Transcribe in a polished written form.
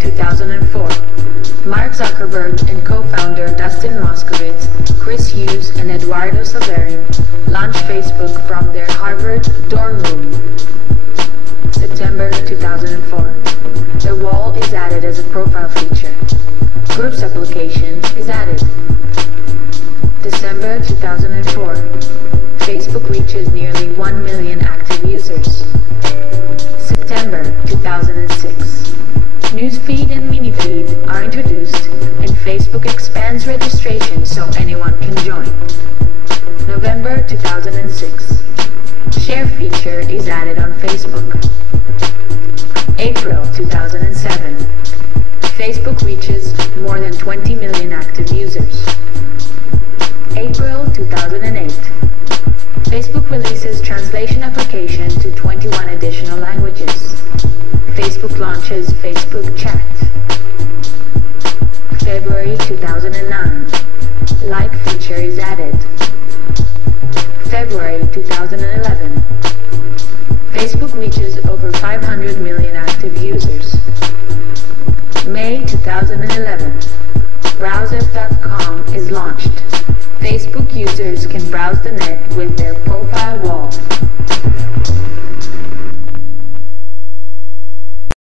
2004, Mark Zuckerberg and co-founder Dustin Moskovitz, Chris Hughes, and Eduardo Saverin launched Facebook from their Harvard dorm room. September 2004, the wall is added as a profile feature. Groups application is added. December 2004, Facebook reaches nearly 1 million active users. September 2006, Newsfeed and Minifeed are introduced and Facebook expands registration so anyone can join. November 2006, Share feature is added on Facebook. April 2007, Facebook reaches more than 20 million active users. April 2008, Facebook releases translation application to 21 additional languages. Facebook launches Facebook Chat. February 2009, Like feature is added. February 2011, Facebook reaches over 500 million active users. May 2011, Browsers.com is launched. Facebook users can browse the net with their profile wall.